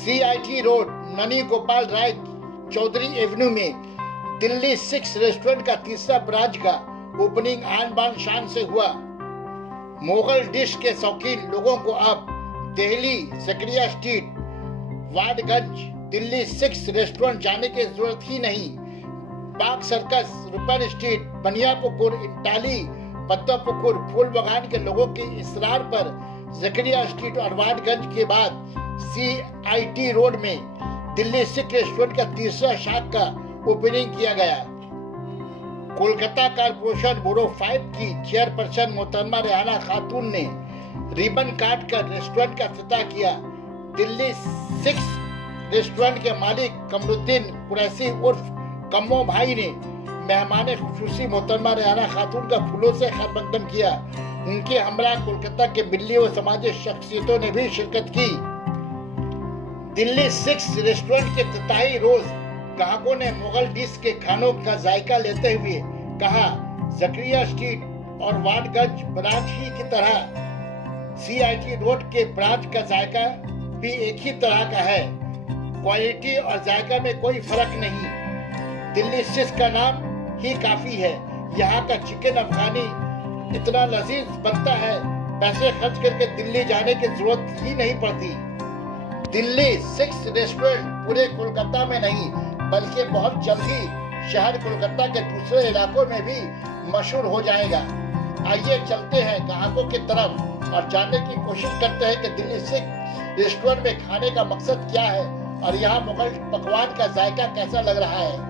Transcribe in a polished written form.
CIT road ननी Gopal Rai Chaudhary Avenue में Delhi 6 restaurant का तीसरा ब्रांच का ओपनिंग आन बान शान से हुआ। मोगल डिश के शौकीन लोगों को अब दिल्ली जकरिया स्ट्रीट, वाडगंज, दिल्ली 6 रेस्टोरेंट जाने की जरूरत ही नहीं। बाग सर्कस, रुपन स्ट्रीट, बनियापुकुर, इंटाली, पद्मापुकुर, फूल बगान के लोगों के इसरार पर जकरिया स्ट्रीट और वाडगंज के बाद CIT रोड में दिल्ली 6 रेस्टोरेंट का तीसरा शाख का ओपनिंग किया गया। कोलकाता कारपोरेशन बोरो 5 की चेयरपर्सन मोहतरमा रेहाना खातून ने रिबन काट कर रेस्टोरेंट का इफ्तिताह किया। दिल्ली 6 रेस्टोरेंट के मालिक कमरुद्दीन कुरैशी उर्फ कम्मो भाई ने मेहमान खुसूसी मोहतरमा रेहाना खातून का फूलों से खैरमकदम किया। उनके हमरा कोलकाता के बिल्ली व समाजी शख्सियतों ने भी शिरकत की। दिल्ली 6 रेस्टोरेंट के इफ्तिताही रोज ग्राहकों ने मुगल डिश के खानों का जायका लेते हुए कहा, जकरिया स्ट्रीट और वाडगंज ब्रांच ही की तरह CIT रोड के ब्रांच का जायका भी एक ही तरह का है। क्वालिटी और जायका में कोई फर्क नहीं। दिल्ली 6 का नाम ही काफी है। यहाँ का चिकन अफगानी इतना लजीज बनता है, पैसे खर्च करके दिल्ली जाने की जरूरत ही नहीं पड़ती। दिल्ली 6 रेस्टोरेंट पूरे कोलकाता में नहीं बल्कि बहुत जल्द ही शहर कोलकाता के दूसरे इलाकों में भी मशहूर हो जाएगा। आइए चलते हैं ग्राहकों की तरफ और जानने की कोशिश करते हैं कि दिल्ली 6 रेस्टोरेंट में खाने का मकसद क्या है और यहाँ मुगल पकवान का जायका कैसा लग रहा है।